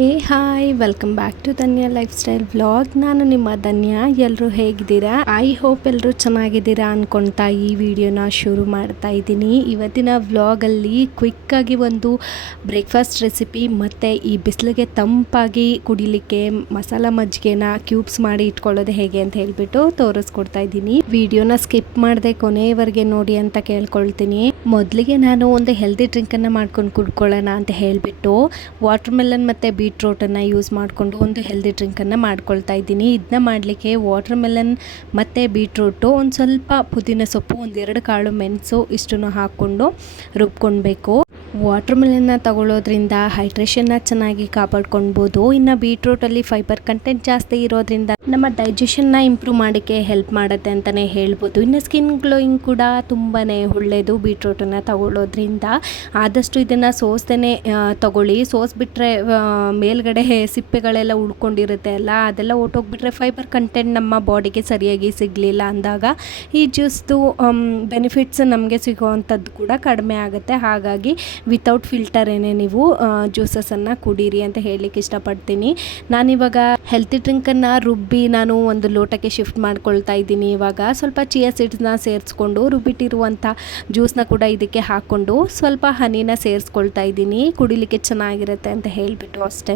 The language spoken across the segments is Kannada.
Hi welcome back to Dhanya lifestyle vlog. ನಾನು ನಿಮ್ಮ ಧನ್ಯ. ಎಲ್ಲರೂ ಹೇಗಿದ್ದೀರಾ? ಐ ಹೋಪ್ ಎಲ್ಲರೂ ಚೆನ್ನಾಗಿದ್ದೀರಾ ಅಂದ್ಕೊಳ್ತಾ ಈ ವಿಡಿಯೋನ ಶುರು ಮಾಡ್ತಾ ಇದ್ದೀನಿ. ಇವತ್ತಿನ ವ್ಲಾಗಲ್ಲಿ ಕ್ವಿಕ್ಕಾಗಿ ಒಂದು ಬ್ರೇಕ್ಫಾಸ್ಟ್ ರೆಸಿಪಿ ಮತ್ತು ಈ ಬಿಸಿಲಿಗೆ ತಂಪಾಗಿ ಕುಡಿಲಿಕ್ಕೆ ಮಸಾಲ ಮಜ್ಜಿಗೆನ ಕ್ಯೂಬ್ಸ್ ಮಾಡಿ ಇಟ್ಕೊಳ್ಳೋದು ಹೇಗೆ ಅಂತ ಹೇಳಿಬಿಟ್ಟು ತೋರಿಸ್ಕೊಡ್ತಾ ಇದ್ದೀನಿ. ವಿಡಿಯೋನ ಸ್ಕಿಪ್ ಮಾಡದೆ ಕೊನೆಯವರೆಗೆ ನೋಡಿ ಅಂತ ಕೇಳ್ಕೊಳ್ತೀನಿ. ಮೊದಲಿಗೆ ನಾನು ಒಂದು ಹೆಲ್ದಿ ಡ್ರಿಂಕನ್ನು ಮಾಡ್ಕೊಂಡು ಕುಡ್ಕೊಳ್ಳೋಣ ಅಂತ ಹೇಳಿಬಿಟ್ಟು ವಾಟರ್ ಮೆಲನ್ ಮತ್ತು ಬೀಟ್ರೋಟನ್ನು ಯೂಸ್ ಮಾಡಿಕೊಂಡು ಒಂದು ಹೆಲ್ದಿ ಡ್ರಿಂಕನ್ನು ಮಾಡ್ಕೊಳ್ತಾ ಇದ್ದೀನಿ. ಇದನ್ನ ಮಾಡಲಿಕ್ಕೆ ವಾಟರ್ ಮೆಲನ್ ಮತ್ತು ಬೀಟ್ರೂಟು, ಒಂದು ಸ್ವಲ್ಪ ಪುದೀನ ಸೊಪ್ಪು, ಒಂದೆರಡು ಕಾಳು ಮೆಣಸು ಇಷ್ಟನ್ನು ಹಾಕ್ಕೊಂಡು ರುಬ್ಕೊಳ್ಬೇಕು. ವಾಟರ್ ಮೆಲನ್ನ ತಗೊಳ್ಳೋದ್ರಿಂದ ಹೈಡ್ರೇಷನ್ನ ಚೆನ್ನಾಗಿ ಕಾಪಾಡ್ಕೊಳ್ಬೋದು. ಇನ್ನು ಬೀಟ್ರೂಟಲ್ಲಿ ಫೈಬರ್ ಕಂಟೆಂಟ್ ಜಾಸ್ತಿ ಇರೋದ್ರಿಂದ ನಮ್ಮ ಡೈಜೆಷನ್ನ ಇಂಪ್ರೂವ್ ಮಾಡೋಕ್ಕೆ ಹೆಲ್ಪ್ ಮಾಡುತ್ತೆ ಅಂತಲೇ ಹೇಳ್ಬೋದು. ಇನ್ನು ಸ್ಕಿನ್ ಗ್ಲೋಯಿಂಗ್ ಕೂಡ ತುಂಬಾ ಒಳ್ಳೆಯದು ಬೀಟ್ರೂಟನ್ನು ತಗೊಳ್ಳೋದ್ರಿಂದ. ಆದಷ್ಟು ಇದನ್ನು ಸೋಸ್ದೇ ತಗೊಳ್ಳಿ. ಸೋಸ್ಬಿಟ್ರೆ ಮೇಲ್ಗಡೆ ಸಿಪ್ಪೆಗಳೆಲ್ಲ ಉಳ್ಕೊಂಡಿರುತ್ತೆ ಅಲ್ಲ, ಅದೆಲ್ಲ ಹೊಟ್ಟೋಗ್ಬಿಟ್ರೆ ಫೈಬರ್ ಕಂಟೆಂಟ್ ನಮ್ಮ ಬಾಡಿಗೆ ಸರಿಯಾಗಿ ಸಿಗಲಿಲ್ಲ ಅಂದಾಗ ಈ ಜ್ಯೂಸ್ದು ಬೆನಿಫಿಟ್ಸ್ ನಮಗೆ ಸಿಗೋವಂಥದ್ದು ಕೂಡ ಕಡಿಮೆ ಆಗುತ್ತೆ. ಹಾಗಾಗಿ ವಿತೌಟ್ ಫಿಲ್ಟರೇನೆ ನೀವು ಜ್ಯೂಸಸನ್ನು ಕುಡೀರಿ ಅಂತ ಹೇಳಲಿಕ್ಕೆ ಇಷ್ಟಪಡ್ತೀನಿ. ನಾನಿವಾಗ ಹೆಲ್ತಿ ಡ್ರಿಂಕನ್ನು ರುಬ್ಬಿ ನಾನು ಒಂದು ಲೋಟಕ್ಕೆ ಶಿಫ್ಟ್ ಮಾಡ್ಕೊಳ್ತಾ ಇದ್ದೀನಿ. ಇವಾಗ ಸ್ವಲ್ಪ ಚಿಯಾ ಸೀಡ್ಸ್ನ ಸೇರಿಸ್ಕೊಂಡು ರುಬ್ಬಿಟ್ಟಿರುವಂಥ ಜ್ಯೂಸ್ನ ಕೂಡ ಇದಕ್ಕೆ ಹಾಕ್ಕೊಂಡು ಸ್ವಲ್ಪ ಹನಿನ ಸೇರಿಸ್ಕೊಳ್ತಾ ಇದ್ದೀನಿ. ಕುಡಿಲಿಕ್ಕೆ ಚೆನ್ನಾಗಿರುತ್ತೆ ಅಂತ ಹೇಳಿಬಿಟ್ಟು ಅಷ್ಟೇ.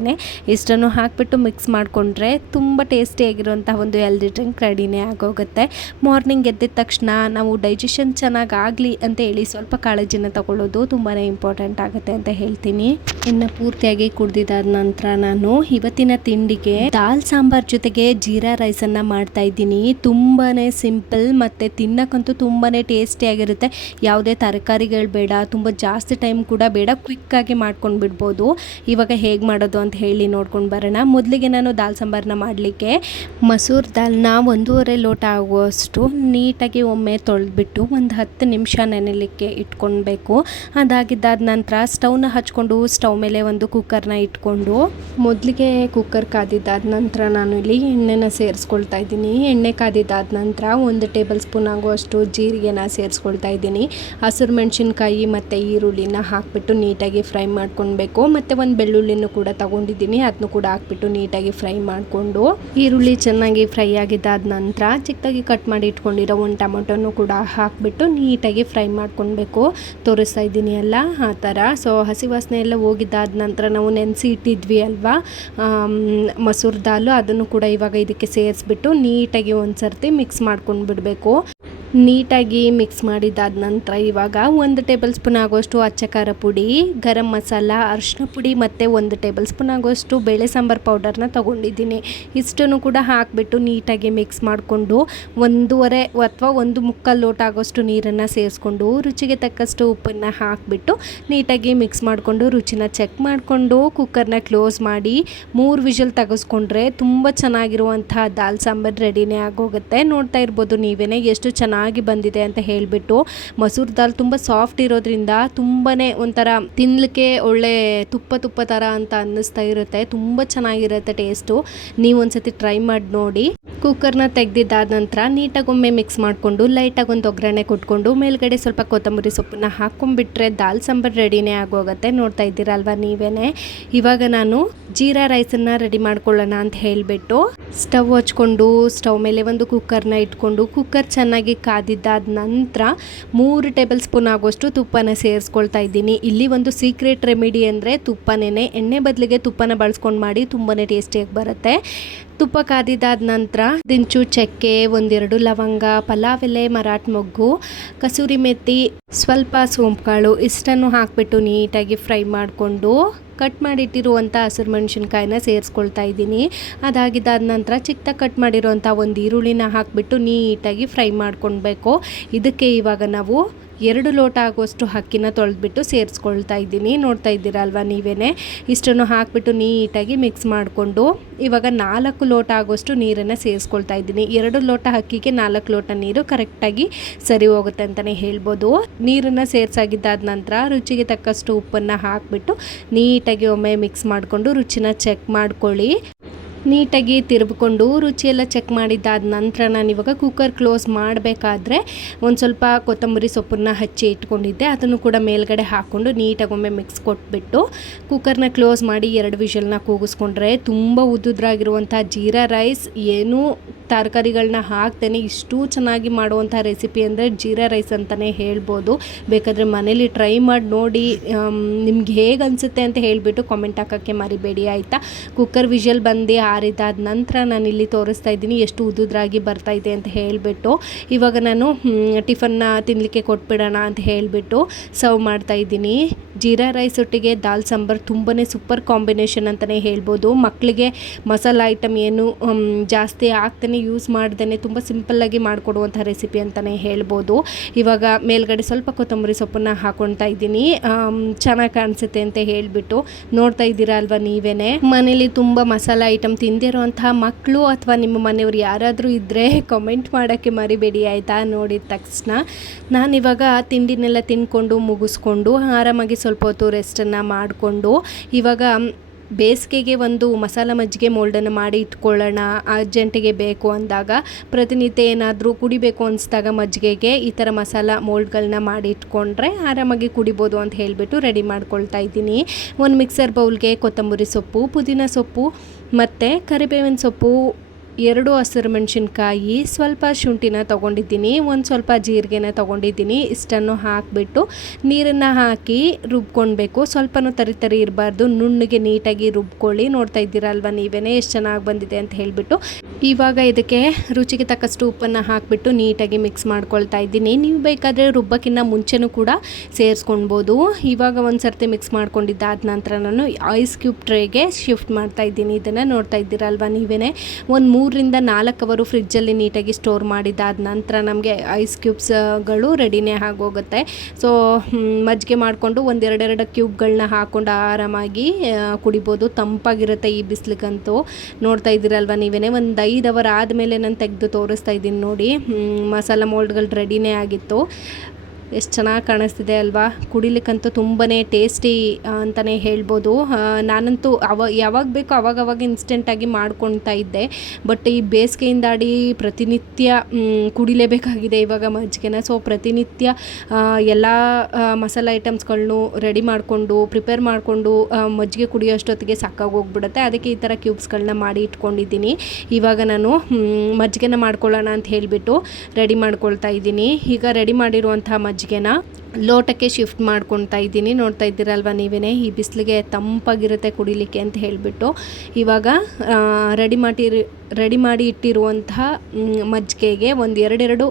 ಇಷ್ಟನ್ನು ಹಾಕಿಬಿಟ್ಟು ಮಿಕ್ಸ್ ಮಾಡಿಕೊಂಡ್ರೆ ತುಂಬ ಟೇಸ್ಟಿಯಾಗಿರುವಂಥ ಒಂದು ಹೆಲ್ದಿ ಡ್ರಿಂಕ್ ರೆಡಿನೇ ಆಗೋಗುತ್ತೆ. ಮಾರ್ನಿಂಗ್ ಎದ್ದಿದ ತಕ್ಷಣ ನಾವು ಡೈಜೆಷನ್ ಚೆನ್ನಾಗಾಗಲಿ ಅಂತ ಹೇಳಿ ಸ್ವಲ್ಪ ಕಾಳಜಿನ ತಗೊಳ್ಳೋದು ತುಂಬಾ ಇಂಪಾರ್ಟೆಂಟ್ ಆಗುತ್ತೆ ಅಂತ ಹೇಳ್ತೀನಿ. ಇನ್ನು ಪೂರ್ತಿಯಾಗಿ ಕುಡ್ದಿದ್ದಾದ ನಂತರ ನಾನು ಇವತ್ತಿನ ತಿಂಡಿಗೆ ದಾಲ್ ಸಾಂಬಾರ್ ಜೊತೆಗೆ ಜೀರಾ ರೈಸನ್ನು ಮಾಡ್ತಾ ಇದ್ದೀನಿ. ತುಂಬಾ ಸಿಂಪಲ್ ಮತ್ತು ತಿನ್ನಕ್ಕಂತೂ ತುಂಬಾ ಟೇಸ್ಟಿಯಾಗಿರುತ್ತೆ. ಯಾವುದೇ ತರಕಾರಿಗಳು ಬೇಡ, ತುಂಬ ಜಾಸ್ತಿ ಟೈಮ್ ಕೂಡ ಬೇಡ, ಕ್ವಿಕ್ಕಾಗಿ ಮಾಡ್ಕೊಂಡು ಬಿಡ್ಬೋದು. ಇವಾಗ ಹೇಗೆ ಮಾಡೋದು ಅಂತ ಹೇಳಿ ನೋಡ್ಕೊಂಡು ಬರೋಣ. ಮೊದಲಿಗೆ ನಾನು ದಾಲ್ ಸಾಂಬಾರನ್ನ ಮಾಡಲಿಕ್ಕೆ ಮಸೂರ್ ದಾಲ್ನ 1.5 ಲೋಟ ಆಗುವಷ್ಟು ನೀಟಾಗಿ ಒಮ್ಮೆ ತೊಳೆದ್ಬಿಟ್ಟು ಒಂದು 10 ನಿಮಿಷ ನೆನೆಯಲಿಕ್ಕೆ ಇಟ್ಕೊಳ್ಬೇಕು. ಅದಾಗಿದ್ದಾದ ನಂತರ ಸ್ಟವ್ನ ಹಚ್ಕೊಂಡು ಸ್ಟವ್ ಮೇಲೆ ಒಂದು ಕುಕ್ಕರ್ನ ಇಟ್ಕೊಂಡು ಮೊದಲಿಗೆ ಕುಕ್ಕರ್ ಕಾದಿದ್ದಾದ ನಂತರ ನಾನು ಇಲ್ಲಿ ಎಣ್ಣೆನ ಸೇರಿಸ್ಕೊಳ್ತಾ ಇದ್ದೀನಿ. ಎಣ್ಣೆ ಕಾದಿದ್ದಾದ ನಂತರ 1 ಟೇಬಲ್ ಸ್ಪೂನ್ ಆಗುವಷ್ಟು ಜೀರಿಗೆನ ಸೇರಿಸ್ಕೊಳ್ತಾ ಇದ್ದೀನಿ. ಹಸಿರು ಮೆಣಸಿನ್ಕಾಯಿ ಮತ್ತು ಈರುಳ್ಳಿನ ಹಾಕಿಬಿಟ್ಟು ನೀಟಾಗಿ ಫ್ರೈ ಮಾಡ್ಕೊಳ್ಬೇಕು. ಮತ್ತು ಒಂದು ಬೆಳ್ಳುಳ್ಳಿನೂ ಕೂಡ ತಗೊಂಡಿದ್ದೀನಿ, ಅದನ್ನು ಕೂಡ ಹಾಕ್ಬಿಟ್ಟು ನೀಟಾಗಿ ಫ್ರೈ ಮಾಡಿಕೊಂಡು ಈರುಳ್ಳಿ ಚೆನ್ನಾಗಿ ಫ್ರೈ ಆಗಿದ್ದಾದ ನಂತರ ಚಿಕ್ಕದಾಗಿ ಕಟ್ ಮಾಡಿ ಇಟ್ಕೊಂಡಿರೋ ಒಂದು ಟೊಮೊಟೊನು ಕೂಡ ಹಾಕಿಬಿಟ್ಟು ನೀಟಾಗಿ ಫ್ರೈ ಮಾಡ್ಕೊಳ್ಬೇಕು. ತೋರಿಸ್ತಾ ಇದ್ದೀನಿ ಅಲ್ಲ ಆ ಥರ. ಸೊ ಹಸಿ ವಾಸನೆ ಎಲ್ಲ ಹೋಗಿದ್ದಾದ ನಂತರ ನಾವು ನೆನೆಸಿ ಇಟ್ಟಿದ್ವಿ ಅಲ್ವಾ ಮಸೂರ್ ದಾಲು, ಅದನ್ನು ಕೂಡ ಇವಾಗ ಇದಕ್ಕೆ ಸೇರಿಸ್ಬಿಟ್ಟು ನೀಟಾಗಿ ಒಂದು ಸರ್ತಿ ಮಿಕ್ಸ್ ಮಾಡ್ಕೊಂಡು ಬಿಡಬೇಕು. ನೀಟಾಗಿ ಮಿಕ್ಸ್ ಮಾಡಿದ್ದಾದ ನಂತರ ಇವಾಗ 1 ಟೇಬಲ್ ಸ್ಪೂನ್ ಆಗೋಷ್ಟು ಅಚ್ಚ ಖಾರ ಪುಡಿ, ಗರಂ ಮಸಾಲ, ಅರಿಶಿನ ಪುಡಿ ಮತ್ತು 1 ಟೇಬಲ್ ಸ್ಪೂನ್ ಆಗೋಷ್ಟು ಬೇಳೆ ಸಾಂಬಾರು ಪೌಡರ್ನ ತೊಗೊಂಡಿದ್ದೀನಿ. ಇಷ್ಟನ್ನು ಕೂಡ ಹಾಕಿಬಿಟ್ಟು ನೀಟಾಗಿ ಮಿಕ್ಸ್ ಮಾಡಿಕೊಂಡು 1.5 ಅಥವಾ 1.25 ಲೋಟ ಆಗೋಷ್ಟು ನೀರನ್ನು ಸೇರಿಸ್ಕೊಂಡು ರುಚಿಗೆ ತಕ್ಕಷ್ಟು ಉಪ್ಪನ್ನು ಹಾಕಿಬಿಟ್ಟು ನೀಟಾಗಿ ಮಿಕ್ಸ್ ಮಾಡಿಕೊಂಡು ರುಚಿನ ಚೆಕ್ ಮಾಡಿಕೊಂಡು ಕುಕ್ಕರ್ನ ಕ್ಲೋಸ್ ಮಾಡಿ 3 ವಿಷಲ್ ತೆಗೆಸ್ಕೊಂಡ್ರೆ ತುಂಬ ಚೆನ್ನಾಗಿರುವಂಥ ದಾಲ್ ಸಾಂಬಾರು ರೆಡಿನೇ ಆಗೋಗುತ್ತೆ. ನೋಡ್ತಾ ಇರ್ಬೋದು ನೀವೇ ಎಷ್ಟು ಚೆನ್ನಾಗಿ ಬಂದಿದೆ ಅಂತ ಹೇಳಿಬಿಟ್ಟು. ಮಸೂರ್ ದಾಲ್ ತುಂಬ ಸಾಫ್ಟ್ ಇರೋದ್ರಿಂದ ತುಂಬಾ ಒಂಥರ ತಿನ್ನಲಿಕ್ಕೆ ಒಳ್ಳೆ ತುಪ್ಪ ಥರ ಅಂತ ಅನ್ನಿಸ್ತಾ ಇರುತ್ತೆ. ತುಂಬ ಚೆನ್ನಾಗಿರುತ್ತೆ ಟೇಸ್ಟು. ನೀವು ಒಂದ್ಸತಿ ಟ್ರೈ ಮಾಡಿ ನೋಡಿ. ಕುಕ್ಕರ್ನ ತೆಗೆದಿದ್ದಾದ ನಂತರ ನೀಟಾಗಿ ಒಮ್ಮೆ ಮಿಕ್ಸ್ ಮಾಡಿಕೊಂಡು ಲೈಟಾಗಿ ಒಂದು ಒಗ್ಗರಣೆ ಕೊಟ್ಕೊಂಡು ಮೇಲ್ಗಡೆ ಸ್ವಲ್ಪ ಕೊತ್ತಂಬರಿ ಸೊಪ್ಪನ್ನ ಹಾಕ್ಕೊಂಡ್ಬಿಟ್ರೆ ದಾಲ್ ಸಾಂಬಾರು ರೆಡಿನೇ ಆಗೋಗುತ್ತೆ. ನೋಡ್ತಾ ಇದ್ದೀರಲ್ವ ನೀವೇ. ಇವಾಗ ನಾನು ಜೀರಾ ರೈಸನ್ನು ರೆಡಿ ಮಾಡ್ಕೊಳ್ಳೋಣ ಅಂತ ಹೇಳಿಬಿಟ್ಟು ಸ್ಟವ್ ಹಚ್ಕೊಂಡು ಸ್ಟವ್ ಮೇಲೆ ಒಂದು ಕುಕ್ಕರ್ನ ಇಟ್ಕೊಂಡು ಕುಕ್ಕರ್ ಚೆನ್ನಾಗಿ ಕಾದಿದ್ದಾದ ನಂತರ 3 ಟೇಬಲ್ ಸ್ಪೂನ್ ಆಗೋಷ್ಟು ತುಪ್ಪನ ಸೇರಿಸ್ಕೊಳ್ತಾ ಇದ್ದೀನಿ. ಇಲ್ಲಿ ಒಂದು ಸೀಕ್ರೆಟ್ ರೆಮಿಡಿ ಅಂದರೆ ತುಪ್ಪನೇ. ಎಣ್ಣೆ ಬದಲಿಗೆ ತುಪ್ಪನ ಬಳಸ್ಕೊಂಡು ಮಾಡಿ ತುಂಬಾ ಟೇಸ್ಟಿಯಾಗಿ ಬರುತ್ತೆ. ತುಪ್ಪ ಕಾದಿದ್ದಾದ ನಂತರ ದಿಂಚು ಚಕ್ಕೆ, 1-2 ಲವಂಗ, ಪಲಾವ್ ಎಲೆ, ಮರಾಠ ಮೊಗ್ಗು, ಕಸೂರಿ ಮೆಥಿ, ಸ್ವಲ್ಪ ಸೋಂಪುಕಾಳು ಇಷ್ಟನ್ನು ಹಾಕಿಬಿಟ್ಟು ನೀಟಾಗಿ ಫ್ರೈ ಮಾಡಿಕೊಂಡು ಕಟ್ ಮಾಡಿಟ್ಟಿರುವಂಥ ಹಸಿರು ಮೆಣಸಿನ್ಕಾಯಿನ ಸೇರಿಸ್ಕೊಳ್ತಾ ಇದ್ದೀನಿ. ಅದಾಗಿದ್ದಾದ ನಂತರ ಚಿಕ್ಕದಾಗಿ ಕಟ್ ಮಾಡಿರುವಂಥ ಒಂದು ಈರುಳ್ಳಿನ ಹಾಕಿಬಿಟ್ಟು ನೀಟಾಗಿ ಫ್ರೈ ಮಾಡ್ಕೊಳ್ಬೇಕು. ಇದಕ್ಕೆ ಇವಾಗ ನಾವು 2 ಲೋಟ ಆಗುವಷ್ಟು ಅಕ್ಕಿನ ತೊಳೆದ್ಬಿಟ್ಟು ಸೇರಿಸ್ಕೊಳ್ತಾ ಇದ್ದೀನಿ. ನೋಡ್ತಾ ಇದ್ದೀರಲ್ವ ನೀವೇ. ಇಷ್ಟನ್ನು ಹಾಕಿಬಿಟ್ಟು ನೀಟಾಗಿ ಮಿಕ್ಸ್ ಮಾಡಿಕೊಂಡು ಇವಾಗ 4 ಲೋಟ ಆಗುವಷ್ಟು ನೀರನ್ನು ಸೇರಿಸ್ಕೊಳ್ತಾ ಇದ್ದೀನಿ. 2 ಲೋಟ ಅಕ್ಕಿಗೆ 4 ಲೋಟ ನೀರು ಕರೆಕ್ಟಾಗಿ ಸರಿ ಹೋಗುತ್ತೆ ಅಂತಲೇ ಹೇಳ್ಬೋದು. ನೀರನ್ನು ಸೇರಿಸಾಗಿದ್ದಾದ ನಂತರ ರುಚಿಗೆ ತಕ್ಕಷ್ಟು ಉಪ್ಪನ್ನು ಹಾಕಿಬಿಟ್ಟು ನೀಟಾಗಿ ಒಮ್ಮೆ ಮಿಕ್ಸ್ ಮಾಡಿಕೊಂಡು ರುಚಿನ ಚೆಕ್ ಮಾಡ್ಕೊಳ್ಳಿ. ನೀಟಾಗಿ ತಿರುಗಿಕೊಂಡು ರುಚಿಯೆಲ್ಲ ಚೆಕ್ ಮಾಡಿದ್ದಾದ ನಂತರ ನಾನು ಇವಾಗ ಕುಕ್ಕರ್ ಕ್ಲೋಸ್ ಮಾಡಬೇಕಾದ್ರೆ ಒಂದು ಸ್ವಲ್ಪ ಕೊತ್ತಂಬರಿ ಸೊಪ್ಪನ್ನು ಹಚ್ಚಿ ಇಟ್ಕೊಂಡಿದ್ದೆ, ಅದನ್ನು ಕೂಡ ಮೇಲ್ಗಡೆ ಹಾಕ್ಕೊಂಡು ನೀಟಾಗಿ ಒಮ್ಮೆ ಮಿಕ್ಸ್ ಕೊಟ್ಬಿಟ್ಟು ಕುಕ್ಕರ್ನ ಕ್ಲೋಸ್ ಮಾಡಿ 2 ವಿಷಲ್ನ ಕೂಗಿಸ್ಕೊಂಡ್ರೆ ತುಂಬ ಉದ್ದುದ್ರಾಗಿರುವಂಥ ಜೀರಾ ರೈಸ್, ಏನೂ ತರಕಾರಿಗಳನ್ನ ಹಾಕ್ತೇನೆ ಇಷ್ಟು ಚೆನ್ನಾಗಿ ಮಾಡುವಂಥ ರೆಸಿಪಿ ಅಂದರೆ ಜೀರಾ ರೈಸ್ ಅಂತಲೇ ಹೇಳ್ಬೋದು. ಬೇಕಾದರೆ ಮನೇಲಿ ಟ್ರೈ ಮಾಡಿ ನೋಡಿ, ನಿಮ್ಗೆ ಹೇಗೆ ಅನಿಸುತ್ತೆ ಅಂತ ಹೇಳಿಬಿಟ್ಟು ಕಾಮೆಂಟ್ ಹಾಕೋಕ್ಕೆ ಮರಿಬೇಡಿ ಆಯಿತಾ. ಕುಕ್ಕರ್ ವಿಷಲ್ ಬಂದು ಆರಿದಾದ ನಂತರ ನಾನು ಇಲ್ಲಿ ತೋರಿಸ್ತಾ ಇದ್ದೀನಿ ಎಷ್ಟು ಉದ್ದುದ್ರಾಗಿ ಬರ್ತಾಯಿದೆ ಅಂತ ಹೇಳಿಬಿಟ್ಟು. ಇವಾಗ ನಾನು ಟಿಫನ್ನ ತಿನ್ನಲಿಕ್ಕೆ ಕೊಟ್ಬಿಡೋಣ ಅಂತ ಹೇಳಿಬಿಟ್ಟು ಸರ್ವ್ ಮಾಡ್ತಾಯಿದ್ದೀನಿ. ಜೀರಾ ರೈಸ್ ಒಟ್ಟಿಗೆ ದಾಲ್ ಸಾಂಬಾರು ತುಂಬಾ ಸೂಪರ್ ಕಾಂಬಿನೇಷನ್ ಅಂತಲೇ ಹೇಳ್ಬೋದು. ಮಕ್ಕಳಿಗೆ ಮಸಾಲ ಐಟಮ್ ಏನು ಜಾಸ್ತಿ ಆಗ್ತಾನೆ ಯೂಸ್ ಮಾಡ್ದೇ ತುಂಬ ಸಿಂಪಲ್ಲಾಗಿ ಮಾಡಿಕೊಡುವಂಥ ರೆಸಿಪಿ ಅಂತಲೇ ಹೇಳ್ಬೋದು. ಇವಾಗ ಮೇಲ್ಗಡೆ ಸ್ವಲ್ಪ ಕೊತ್ತಂಬರಿ ಸೊಪ್ಪನ್ನು ಹಾಕ್ಕೊಳ್ತಾ ಇದ್ದೀನಿ, ಚೆನ್ನಾಗಿ ಕಾಣಿಸುತ್ತೆ ಅಂತ ಹೇಳಿಬಿಟ್ಟು. ನೋಡ್ತಾ ಇದ್ದೀರಾ ಅಲ್ವಾ ನೀವೇ, ಮನೇಲಿ ತುಂಬ ಮಸಾಲ ಐಟಮ್ ತಿಂದಿರೋಂಥ ಮಕ್ಕಳು ಅಥವಾ ನಿಮ್ಮ ಮನೆಯವರು ಯಾರಾದರೂ ಇದ್ದರೆ ಕಮೆಂಟ್ ಮಾಡೋಕ್ಕೆ ಮರಿಬೇಡಿ ಆಯಿತಾ. ನೋಡಿದ ತಕ್ಷಣ ನಾನಿವಾಗ ತಿಂಡಿನೆಲ್ಲ ತಿಂದ್ಕೊಂಡು ಮುಗಿಸ್ಕೊಂಡು ಆರಾಮಾಗಿ ಸ್ವಲ್ಪ ಹೊತ್ತು ರೆಸ್ಟನ್ನು ಮಾಡಿಕೊಂಡು ಇವಾಗ ಬೇಸಿಗೆಗೆ ಒಂದು ಮಸಾಲ ಮಜ್ಜಿಗೆ ಮೋಲ್ಡನ್ನು ಮಾಡಿ ಇಟ್ಕೊಳ್ಳೋಣ, ಅರ್ಜೆಂಟಿಗೆ ಬೇಕು ಅಂದಾಗ, ಪ್ರತಿನಿತ್ಯ ಏನಾದರೂ ಕುಡಿಬೇಕು ಅನಿಸಿದಾಗ ಮಜ್ಜಿಗೆಗೆ ಈ ಥರ ಮಸಾಲ ಮೋಲ್ಡ್ಗಳನ್ನ ಮಾಡಿ ಇಟ್ಕೊಂಡ್ರೆ ಆರಾಮಾಗಿ ಕುಡಿಬೋದು ಅಂತ ಹೇಳಿಬಿಟ್ಟು ರೆಡಿ ಮಾಡ್ಕೊಳ್ತಾ ಇದ್ದೀನಿ. ಒಂದು ಮಿಕ್ಸರ್ ಬೌಲ್ಗೆ ಕೊತ್ತಂಬರಿ ಸೊಪ್ಪು, ಪುದೀನ ಸೊಪ್ಪು ಮತ್ತು ಕರಿಬೇವಿನ ಸೊಪ್ಪು, 2 ಹಸಿರು ಮೆಣಸಿನ್ಕಾಯಿ, ಸ್ವಲ್ಪ ಶುಂಠಿನ ತೊಗೊಂಡಿದ್ದೀನಿ, ಒಂದು ಸ್ವಲ್ಪ ಜೀರಿಗೆನ ತೊಗೊಂಡಿದ್ದೀನಿ. ಇಷ್ಟನ್ನು ಹಾಕಿಬಿಟ್ಟು ನೀರನ್ನು ಹಾಕಿ ರುಬ್ಕೊಳ್ಬೇಕು. ಸ್ವಲ್ಪನೂ ತರಿ ಇರಬಾರ್ದು, ನುಣ್ಣಗೆ ನೀಟಾಗಿ ರುಬ್ಕೊಳ್ಳಿ. ನೋಡ್ತಾ ಇದ್ದೀರಲ್ವ ನೀವೇ ಎಷ್ಟು ಚೆನ್ನಾಗಿ ಬಂದಿದೆ ಅಂತ ಹೇಳಿಬಿಟ್ಟು. ಇವಾಗ ಇದಕ್ಕೆ ರುಚಿಗೆ ತಕ್ಕಷ್ಟು ಉಪ್ಪನ್ನು ಹಾಕಿಬಿಟ್ಟು ನೀಟಾಗಿ ಮಿಕ್ಸ್ ಮಾಡ್ಕೊಳ್ತಾ ಇದ್ದೀನಿ. ನೀವು ಬೇಕಾದರೆ ರುಬ್ಬಕ್ಕಿಂತ ಮುಂಚೆನೂ ಕೂಡ ಸೇರಿಸ್ಕೊಳ್ಬೋದು. ಇವಾಗ ಒಂದು ಸರ್ತಿ ಮಿಕ್ಸ್ ಮಾಡ್ಕೊಂಡಿದ್ದಾದ ನಂತರ ನಾನು ಐಸ್ ಕ್ಯೂಬ್ ಟ್ರೇಗೆ ಶಿಫ್ಟ್ ಮಾಡ್ತಾ ಇದ್ದೀನಿ. ಇದನ್ನು ನೋಡ್ತಾ ಇದ್ದೀರಲ್ವ ನೀವೇ. ಒಂದು 3 ರಿಂದ 4 ಅವರು ಫ್ರಿಜ್ಜಲ್ಲಿ ನೀಟಾಗಿ ಸ್ಟೋರ್ ಮಾಡಿದ್ದಾದ ನಂತರ ನಮಗೆ ಐಸ್ ಕ್ಯೂಬ್ಸ್ಗಳು ರೆಡಿನೇ ಆಗೋಗುತ್ತೆ. ಸೊ ಮಜ್ಜಿಗೆ ಮಾಡಿಕೊಂಡು 1-2 ಕ್ಯೂಬ್ಗಳನ್ನ ಹಾಕ್ಕೊಂಡು ಆರಾಮಾಗಿ ಕುಡಿಬೋದು. ತಂಪಾಗಿರುತ್ತೆ ಈ ಬಿಸಿಲಿಗಂತೂ. ನೋಡ್ತಾ ಇದ್ದೀರಲ್ವ ನೀವೇ. ಒಂದು 5 ಅವರ್ ಆದಮೇಲೆ ನಾನು ತೆಗೆದು ತೋರಿಸ್ತಾ ಇದ್ದೀನಿ ನೋಡಿ. ಮಸಾಲ ಮೋಲ್ಡ್ಗಳು ರೆಡಿನೇ ಆಗಿತ್ತು. ಎಷ್ಟು ಚೆನ್ನಾಗಿ ಕಾಣಿಸ್ತಿದೆ ಅಲ್ವಾ. ಕುಡಿಲಿಕ್ಕಂತೂ ತುಂಬಾ ಟೇಸ್ಟಿ ಅಂತಲೇ ಹೇಳ್ಬೋದು. ನಾನಂತೂ ಯಾವಾಗ ಬೇಕೋ ಅವಾಗವಾಗ ಇನ್ಸ್ಟೆಂಟಾಗಿ ಮಾಡ್ಕೊಳ್ತಾ ಇದ್ದೆ. ಬಟ್ ಈ ಬೇಸಿಗೆಯಿಂದಾಡಿ ಪ್ರತಿನಿತ್ಯ ಕುಡಿಲೇಬೇಕಾಗಿದೆ ಇವಾಗ ಮಜ್ಜಿಗೆನ. ಸೊ ಪ್ರತಿನಿತ್ಯ ಎಲ್ಲ ಮಸಾಲ ಐಟಮ್ಸ್ಗಳನ್ನೂ ರೆಡಿ ಮಾಡಿಕೊಂಡು ಪ್ರಿಪೇರ್ ಮಾಡಿಕೊಂಡು ಮಜ್ಜಿಗೆ ಕುಡಿಯೋಷ್ಟೊತ್ತಿಗೆ ಸಾಕಾಗಿ ಹೋಗ್ಬಿಡುತ್ತೆ. ಅದಕ್ಕೆ ಈ ಥರ ಕ್ಯೂಬ್ಸ್ಗಳನ್ನ ಮಾಡಿ ಇಟ್ಕೊಂಡಿದ್ದೀನಿ. ಇವಾಗ ನಾನು ಮಜ್ಜಿಗೆನ ಮಾಡ್ಕೊಳ್ಳೋಣ ಅಂತ ಹೇಳಿಬಿಟ್ಟು ರೆಡಿ ಮಾಡ್ಕೊಳ್ತಾ ಇದ್ದೀನಿ. ಈಗ ರೆಡಿ ಮಾಡಿರುವಂಥ ಮಜ್ಜಿಗೆನ ಲೋಟಕ್ಕೆ ಶಿಫ್ಟ್ ಮಾಡ್ಕೊಳ್ತಾ ಇದ್ದೀನಿ. ನೋಡ್ತಾ ಇದ್ದೀರಲ್ವ ನೀವೇ. ಈ ಬಿಸಿಲಿಗೆ ತಂಪಾಗಿರುತ್ತೆ ಕುಡಿಲಿಕ್ಕೆ ಅಂತ ಹೇಳಿಬಿಟ್ಟು ಇವಾಗ ರೆಡಿ ಮಾಡಿ ಇಟ್ಟಿರುವಂತಹ ಮಜ್ಜಿಗೆಗೆ ಒಂದು 2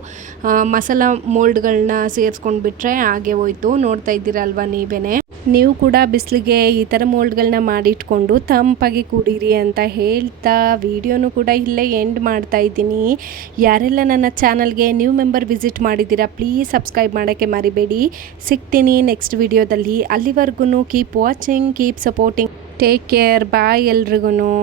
ಮಸಾಲ ಮೋಲ್ಡ್ಗಳನ್ನ ಸೇರಿಸ್ಕೊಂಡ್ಬಿಟ್ರೆ ಹಾಗೆ ಹೋಯ್ತು. ನೋಡ್ತಾ ಇದ್ದೀರಲ್ವ ನೀವೇ. ನೀವು ಕೂಡ ಬಿಸಿಲಿಗೆ ಈ ಥರ ಮೋಲ್ಡ್ಗಳನ್ನ ಮಾಡಿಟ್ಕೊಂಡು ತಂಪಾಗಿ ಕುಡೀರಿ ಅಂತ ಹೇಳ್ತಾ ವಿಡಿಯೋನು ಕೂಡ ಇಲ್ಲೇ ಎಂಡ್ ಮಾಡ್ತಾ ಇದ್ದೀನಿ. ಯಾರೆಲ್ಲ ನನ್ನ ಚಾನಲ್ಗೆ ನ್ಯೂ ಮೆಂಬರ್ ವಿಸಿಟ್ ಮಾಡಿದ್ದೀರಾ ಪ್ಲೀಸ್ ಸಬ್ಸ್ಕ್ರೈಬ್ ಮಾಡೋಕ್ಕೆ ಮರಿಬೇಡಿ. ಸಿಗ್ತೀನಿ ನೆಕ್ಸ್ಟ್ ವಿಡಿಯೋದಲ್ಲಿ. ಅಲ್ಲಿವರೆಗೂ keep watching, keep supporting, take care, bye ಎಲ್ರಿಗೂ.